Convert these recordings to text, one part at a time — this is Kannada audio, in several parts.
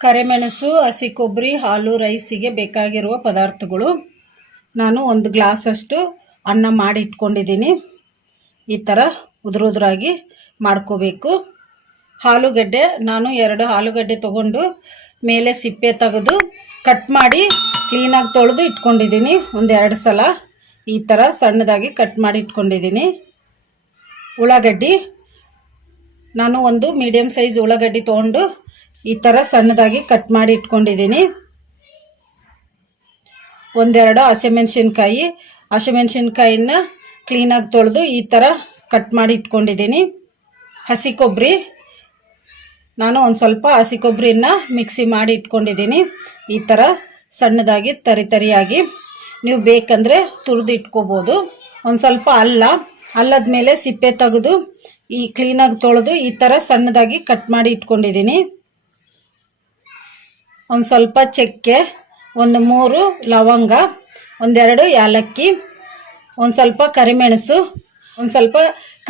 ಕರೆಮೆಣಸು, ಹಸಿ ಕೊಬ್ಬರಿ, ಹಾಲು, ರೈಸಿಗೆ ಬೇಕಾಗಿರುವ ಪದಾರ್ಥಗಳು. ನಾನು ಒಂದು ಗ್ಲಾಸಷ್ಟು ಅನ್ನ ಮಾಡಿ ಇಟ್ಕೊಂಡಿದ್ದೀನಿ ಈ ಥರ ಉದುರುದ್ರಾಗಿ ಮಾಡ್ಕೋಬೇಕು. ಆಲೂಗಡ್ಡೆ ನಾನು ಎರಡು ಆಲೂಗಡ್ಡೆ ತಗೊಂಡು ಮೇಲೆ ಸಿಪ್ಪೆ ತೆಗೆದು ಕಟ್ ಮಾಡಿ ಕ್ಲೀನಾಗಿ ತೊಳೆದು ಇಟ್ಕೊಂಡಿದ್ದೀನಿ. ಒಂದೆರಡು ಸಲ ಈ ಥರ ಸಣ್ಣದಾಗಿ ಕಟ್ ಮಾಡಿ ಇಟ್ಕೊಂಡಿದ್ದೀನಿ. ಉಳ್ಳಾಗಡ್ಡಿ ನಾನು ಒಂದು ಮೀಡಿಯಮ್ ಸೈಜ್ ಉಳ್ಳಾಗಡ್ಡಿ ತೊಗೊಂಡು ಈ ಥರ ಸಣ್ಣದಾಗಿ ಕಟ್ ಮಾಡಿ ಇಟ್ಕೊಂಡಿದ್ದೀನಿ. ಒಂದೆರಡು ಹಸಿಮೆಣ್ಸಿನ್ಕಾಯಿ, ಹಸಿಮೆಣ್ಸಿನ್ಕಾಯಿನ ಕ್ಲೀನಾಗಿ ತೊಳೆದು ಈ ಥರ ಕಟ್ ಮಾಡಿ ಇಟ್ಕೊಂಡಿದ್ದೀನಿ. ಹಸಿ ಕೊಬ್ಬರಿ ನಾನು ಒಂದು ಸ್ವಲ್ಪ ಹಸಿ ಕೊಬ್ಬರಿನ ಮಿಕ್ಸಿ ಮಾಡಿ ಇಟ್ಕೊಂಡಿದ್ದೀನಿ. ಈ ಥರ ಸಣ್ಣದಾಗಿ, ತರಿ ತರಿಯಾಗಿ. ನೀವು ಬೇಕಂದರೆ ತುರಿದು ಇಟ್ಕೋಬೋದು. ಒಂದು ಸ್ವಲ್ಪ ಅಲ್ಲ, ಅಲ್ಲದ ಮೇಲೆ ಸಿಪ್ಪೆ ತೆಗೆದು, ಈ ಕ್ಲೀನಾಗಿ ತೊಳೆದು ಈ ಥರ ಸಣ್ಣದಾಗಿ ಕಟ್ ಮಾಡಿ ಇಟ್ಕೊಂಡಿದ್ದೀನಿ. ಒಂದು ಸ್ವಲ್ಪ ಚಕ್ಕೆ, ಒಂದು ಮೂರು ಲವಂಗ ಒಂದೆರಡು ಏಲಕ್ಕಿ ಒಂದು ಸ್ವಲ್ಪ ಕರಿಮೆಣಸು, ಒಂದು ಸ್ವಲ್ಪ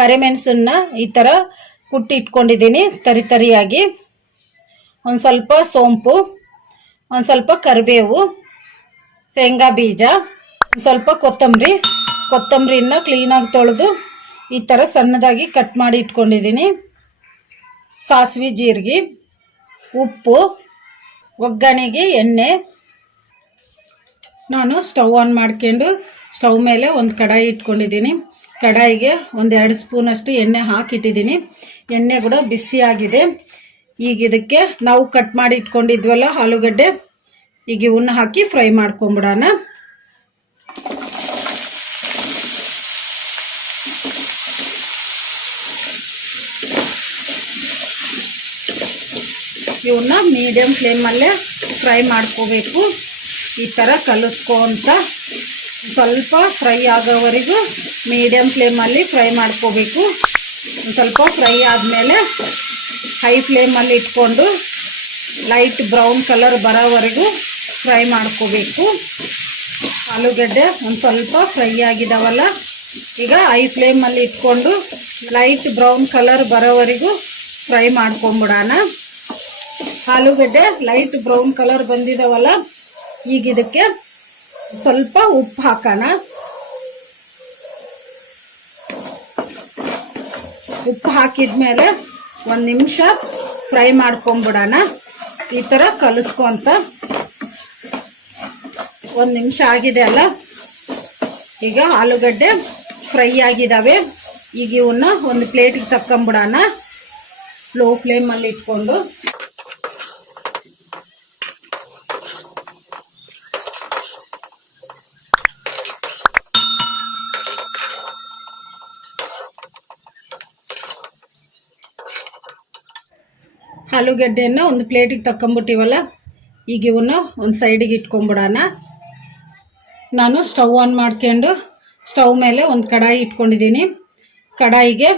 ಕರಿಮೆಣಸನ್ನ ಈ ಥರ ಕುಟ್ಟಿ ಇಟ್ಕೊಂಡಿದ್ದೀನಿ ತರಿ ತರಿಯಾಗಿ. ಒಂದು ಸ್ವಲ್ಪ ಸೋಂಪು, ಒಂದು ಸ್ವಲ್ಪ ಕರಿಬೇವು, ಶೇಂಗಾ ಬೀಜ ಸ್ವಲ್ಪ ಕೊತ್ತಂಬರಿ. ಕೊತ್ತಂಬರಿನ ಕ್ಲೀನಾಗಿ ತೊಳೆದು ಈ ಥರ ಸಣ್ಣದಾಗಿ ಕಟ್ ಮಾಡಿ ಇಟ್ಕೊಂಡಿದ್ದೀನಿ. ಸಾಸಿವೆ ಜೀರಿಗೆ, ಉಪ್ಪು, ಒಗ್ಗರಣೆಗೆ ಎಣ್ಣೆ ನಾನು ಸ್ಟವ್ ಆನ್ ಮಾಡ್ಕೊಂಡು ಸ್ಟವ್ ಮೇಲೆ ಒಂದು ಕಡಾಯಿ ಇಟ್ಕೊಂಡಿದ್ದೀನಿ. ಕಡಾಯಿಗೆ ಒಂದು ಎರಡು ಸ್ಪೂನಷ್ಟು ಎಣ್ಣೆ ಹಾಕಿಟ್ಟಿದ್ದೀನಿ. ಎಣ್ಣೆ ಕೂಡ ಬಿಸಿಯಾಗಿದೆ. ಈಗ ಇದಕ್ಕೆ ನಾವು ಕಟ್ ಮಾಡಿ ಇಟ್ಕೊಂಡಿದ್ವಲ್ಲ ಆಲೂಗಡ್ಡೆ, ಈಗ ಇವನ್ನ ಹಾಕಿ ಫ್ರೈ ಮಾಡ್ಕೊಂಬಿಡೋಣ. ಇವನ್ನ ಮೀಡಿಯಮ್ ಫ್ಲೇಮಲ್ಲೇ ಫ್ರೈ ಮಾಡ್ಕೋಬೇಕು. ಈ ಥರ ಕಲಿಸ್ಕೊಂತ ಸ್ವಲ್ಪ ಫ್ರೈ ಆಗೋವರೆಗೂ ಮೀಡಿಯಮ್ ಫ್ಲೇಮಲ್ಲಿ ಫ್ರೈ ಮಾಡ್ಕೋಬೇಕು. ಸ್ವಲ್ಪ ಫ್ರೈ ಆದಮೇಲೆ ಹೈ ಫ್ಲೇಮಲ್ಲಿ ಇಟ್ಕೊಂಡು ಲೈಟ್ ಬ್ರೌನ್ ಕಲರ್ ಬರೋವರೆಗೂ ಫ್ರೈ ಮಾಡ್ಕೋಬೇಕು. ಆಲೂಗಡ್ಡೆ ಒಂದು ಸ್ವಲ್ಪ ಫ್ರೈ ಆಗಿದಾವಲ್ಲ, ಈಗ ಹೈ ಫ್ಲೇಮಲ್ಲಿ ಇಟ್ಕೊಂಡು ಲೈಟ್ ಬ್ರೌನ್ ಕಲರ್ ಬರೋವರೆಗೂ ಫ್ರೈ ಮಾಡ್ಕೊಂಬಿಡೋಣ. ಆಲೂಗಡ್ಡೆ ಲೈಟ್ ಬ್ರೌನ್ ಕಲರ್ ಬಂದಿದಾವಲ್ಲ ಈಗ ಇದಕ್ಕೆ ಸ್ವಲ್ಪ ಉಪ್ಪು ಹಾಕೋಣ. ಉಪ್ಪು ಹಾಕಿದ್ಮೇಲೆ ಒಂದು ನಿಮಿಷ ಫ್ರೈ ಮಾಡ್ಕೊಂಬಿಡೋಣ. ಈ ಥರ ಕಲಿಸ್ಕೊಂತ. ಒಂದು ನಿಮಿಷ ಆಗಿದೆ ಅಲ್ಲ? ಈಗ ಆಲೂಗಡ್ಡೆ ಫ್ರೈ ಆಗಿದ್ದಾವೆ ಈಗ ಇವನ್ನ ಒಂದು ಪ್ಲೇಟಿಗೆ ತಕ್ಕೊಂಬಿಡೋಣ. ಲೋ ಫ್ಲೇಮಲ್ಲಿ ಇಟ್ಕೊಂಡು. ಆಲೂಗಡ್ಡೆನ ಒಂದು ಪ್ಲೇಟಿಗೆ ತಕ್ಕೊಂಬಿಟ್ಟಿವಲ್ಲ ಈಗ ಇವನ್ನ ಒಂದು ಸೈಡಿಗೆ ಇಟ್ಕೊಂಬಿಡೋಣ. ನಾನು ಸ್ಟವ್ ಆನ್ ಮಾಡ್ಕೊಂಡು ಸ್ಟವ್ ಮೇಲೆ ಒಂದು ಕಡಾಯಿ ಇಟ್ಕೊಂಡಿದ್ದೀನಿ. ಕಡಾಯಿಗೆ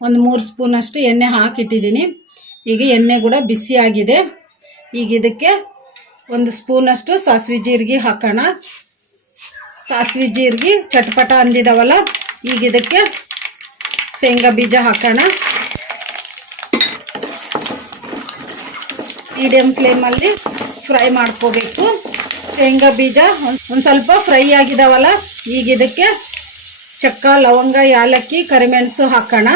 ಒಂದು ಮೂರು ಸ್ಪೂನಷ್ಟು ಎಣ್ಣೆ ಹಾಕಿಟ್ಟಿದ್ದೀನಿ. ಈಗ ಎಣ್ಣೆ ಕೂಡ ಬಿಸಿ ಆಗಿದೆ. ಈಗ ಇದಕ್ಕೆ ಒಂದು ಸ್ಪೂನಷ್ಟು ಸಾಸಿವೆ ಜೀರಿಗೆ ಹಾಕೋಣ. ಸಾಸಿವೆ ಜೀರಿಗೆ ಚಟ್ಪಟ ಅಂದಿದಾವಲ್ಲ, ಈಗ ಇದಕ್ಕೆ ಶೇಂಗಾ ಬೀಜ ಹಾಕೋಣ. ಮೀಡಿಯಮ್ ಫ್ಲೇಮಲ್ಲಿ ಫ್ರೈ ಮಾಡ್ಕೋಬೇಕು. ಶೇಂಗಾ ಬೀಜ ಒಂದು ಸ್ವಲ್ಪ ಫ್ರೈ ಆಗಿದಾವಲ್ಲ, ಈಗ ಇದಕ್ಕೆ ಚಕ್ಕ ಲವಂಗ, ಯಾಲಕ್ಕಿ, ಕರಿಮೆಣಸು ಹಾಕೋಣ.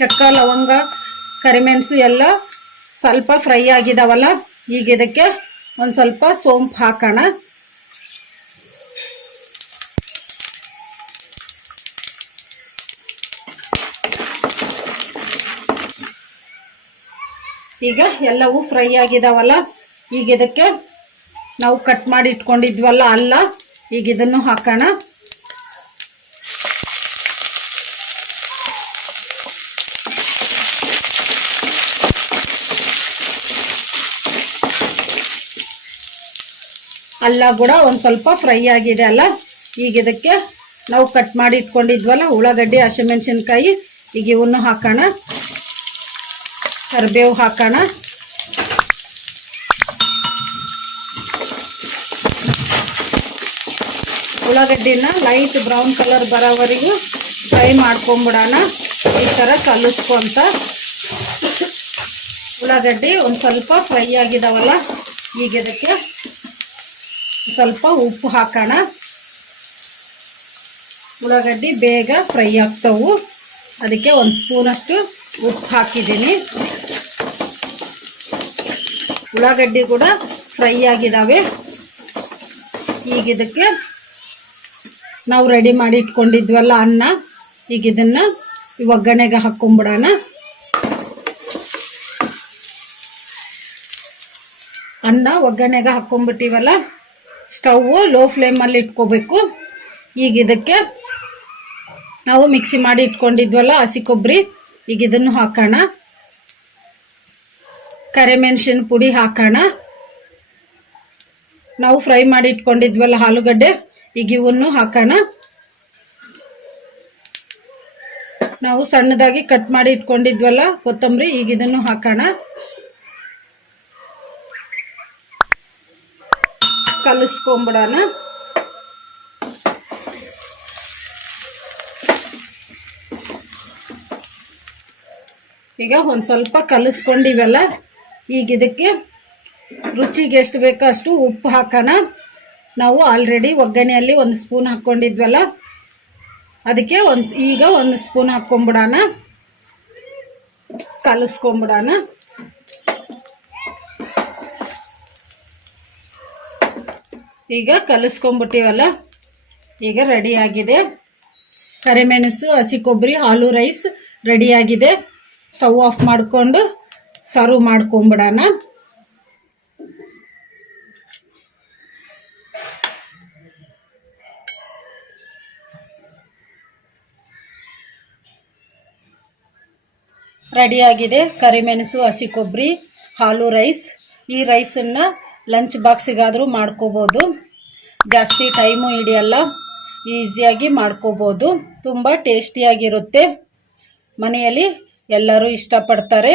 ಚಕ್ಕ ಲವಂಗ, ಕರಿಮೆಣಸು ಎಲ್ಲ ಸ್ವಲ್ಪ ಫ್ರೈ ಆಗಿದಾವಲ್ಲ, ಈಗ ಇದಕ್ಕೆ ಒಂದು ಸ್ವಲ್ಪ ಸೋಂಪು ಹಾಕೋಣ. ಈಗ ಎಲ್ಲವೂ ಫ್ರೈ ಆಗಿದಾವಲ್ಲ? ಈಗ ಇದಕ್ಕೆ ನಾವು ಕಟ್ ಮಾಡಿ ಇಟ್ಕೊಂಡಿದ್ವಲ್ಲ ಅಲ್ಲ, ಈಗ ಇದನ್ನು ಹಾಕೋಣ. ಅಲ್ಲ ಕೂಡ ಒಂದು ಸ್ವಲ್ಪ ಫ್ರೈ ಆಗಿದೆ ಅಲ್ಲ? ಈಗ ಇದಕ್ಕೆ ನಾವು ಕಟ್ ಮಾಡಿ ಇಟ್ಕೊಂಡಿದ್ವಲ್ಲ, ಉಳ್ಳಾಗಡ್ಡಿ, ಹಸಿಮೆಣಸಿನ್ಕಾಯಿ, ಈಗ ಇವನ್ನು ಹಾಕೋಣ. ಕರಿಬೇವು ಹಾಕೋಣ. ಉಳ್ಳಾಗಡ್ಡಿನ ಲೈಟ್ ಬ್ರೌನ್ ಕಲರ್ ಬರೋವರೆಗೂ ಫ್ರೈ ಮಾಡ್ಕೊಂಬಿಡೋಣ. ಈ ಥರ ಕಲಿಸ್ಕೊಂತ. ಉಳ್ಳಾಗಡ್ಡಿ ಒಂದು ಸ್ವಲ್ಪ ಫ್ರೈ ಆಗಿದಾವಲ್ಲ, ಈಗ ಇದಕ್ಕೆ ಸ್ವಲ್ಪ ಉಪ್ಪು ಹಾಕೋಣ. ಉಳ್ಳಾಗಡ್ಡಿ ಬೇಗ ಫ್ರೈ ಆಗ್ತವು. ಅದಕ್ಕೆ ಒಂದು ಸ್ಪೂನಷ್ಟು ಉಪ್ಪು ಹಾಕಿದ್ದೀನಿ. ಉಳ್ಳಾಗಡ್ಡಿ ಕೂಡ ಫ್ರೈ ಆಗಿದ್ದಾವೆ ಈಗ ಇದಕ್ಕೆ ನಾವು ರೆಡಿ ಮಾಡಿ ಇಟ್ಕೊಂಡಿದ್ವಲ್ಲ ಅನ್ನ, ಈಗ ಇದನ್ನು ಒಗ್ಗರಣೆಗೆ ಹಾಕ್ಕೊಂಬಿಡೋಣ ಅನ್ನ ಒಗ್ಗರಣೆಗೆ ಹಾಕೊಂಡ್ಬಿಟ್ಟಿವಲ್ಲ ಸ್ಟವ್ವು ಲೋ ಫ್ಲೇಮಲ್ಲಿ ಇಟ್ಕೋಬೇಕು. ಈಗ ಇದಕ್ಕೆ ನಾವು ಮಿಕ್ಸಿ ಮಾಡಿ ಇಟ್ಕೊಂಡಿದ್ವಲ್ಲ ಹಸಿ ಕೊಬ್ಬರಿ, ಈಗ ಇದನ್ನು ಹಾಕೋಣ. ಕರಿಮೆಣಸಿನ ಪುಡಿ ಹಾಕೋಣ. ನಾವು ಫ್ರೈ ಮಾಡಿ ಇಟ್ಕೊಂಡಿದ್ವಲ್ಲ ಆಲೂಗಡ್ಡೆ, ಈಗ ಇವನ್ನು ಹಾಕೋಣ. ನಾವು ಸಣ್ಣದಾಗಿ ಕಟ್ ಮಾಡಿ ಇಟ್ಕೊಂಡಿದ್ವಲ್ಲ ಕೊತ್ತಂಬರಿ, ಈಗ ಇದನ್ನು ಹಾಕೋಣ. ಕಲಿಸ್ಕೊಂಬಿಡೋಣ. ಈಗ ಒಂದು ಸ್ವಲ್ಪ ಕಲಿಸ್ಕೊಂಡಿವಲ್ಲ. ಈಗ ಇದಕ್ಕೆ ರುಚಿಗೆ ಎಷ್ಟು ಬೇಕೋ ಅಷ್ಟು ಉಪ್ಪು ಹಾಕೋಣ. ನಾವು ಆಲ್ರೆಡಿ ಒಗ್ಗರಣೆಯಲ್ಲಿ ಒಂದು ಸ್ಪೂನ್ ಹಾಕ್ಕೊಂಡಿದ್ವಲ್ಲ, ಅದಕ್ಕೆ ಒಂದು ಈಗ ಒಂದು ಸ್ಪೂನ್ ಹಾಕ್ಕೊಂಬಿಡೋಣ ಕಲಿಸ್ಕೊಂಬಿಡೋಣ ಈಗ ಕಲಿಸ್ಕೊಂಬಿಟ್ಟಿವಲ್ಲ ಈಗ ರೆಡಿಯಾಗಿದೆ ಕರಿಮೆಣಸು, ಹಸಿ ಕೊಬ್ಬರಿ, ಆಲೂ ರೈಸ್ ರೆಡಿಯಾಗಿದೆ ಸ್ಟವ್ ಆಫ್ ಮಾಡಿಕೊಂಡು ಸರ್ವ್ ಮಾಡ್ಕೊಂಬಿಡೋಣ. ರೆಡಿಯಾಗಿದೆ ಕರಿಮೆಣಸು ಹಸಿ ಕೊಬ್ಬರಿ ಹಾಲು ರೈಸ್. ಈ ರೈಸನ್ನು ಲಂಚ್ ಬಾಕ್ಸಿಗಾದರೂ ಮಾಡ್ಕೋಬೋದು. ಜಾಸ್ತಿ ಟೈಮು ಹಿಡಿಯಲ್ಲ. ಈಸಿಯಾಗಿ ಮಾಡ್ಕೋಬೋದು. ತುಂಬ ಟೇಸ್ಟಿಯಾಗಿರುತ್ತೆ. ಮನೆಯಲ್ಲಿ ಎಲ್ಲರೂ ಇಷ್ಟಪಡ್ತಾರೆ.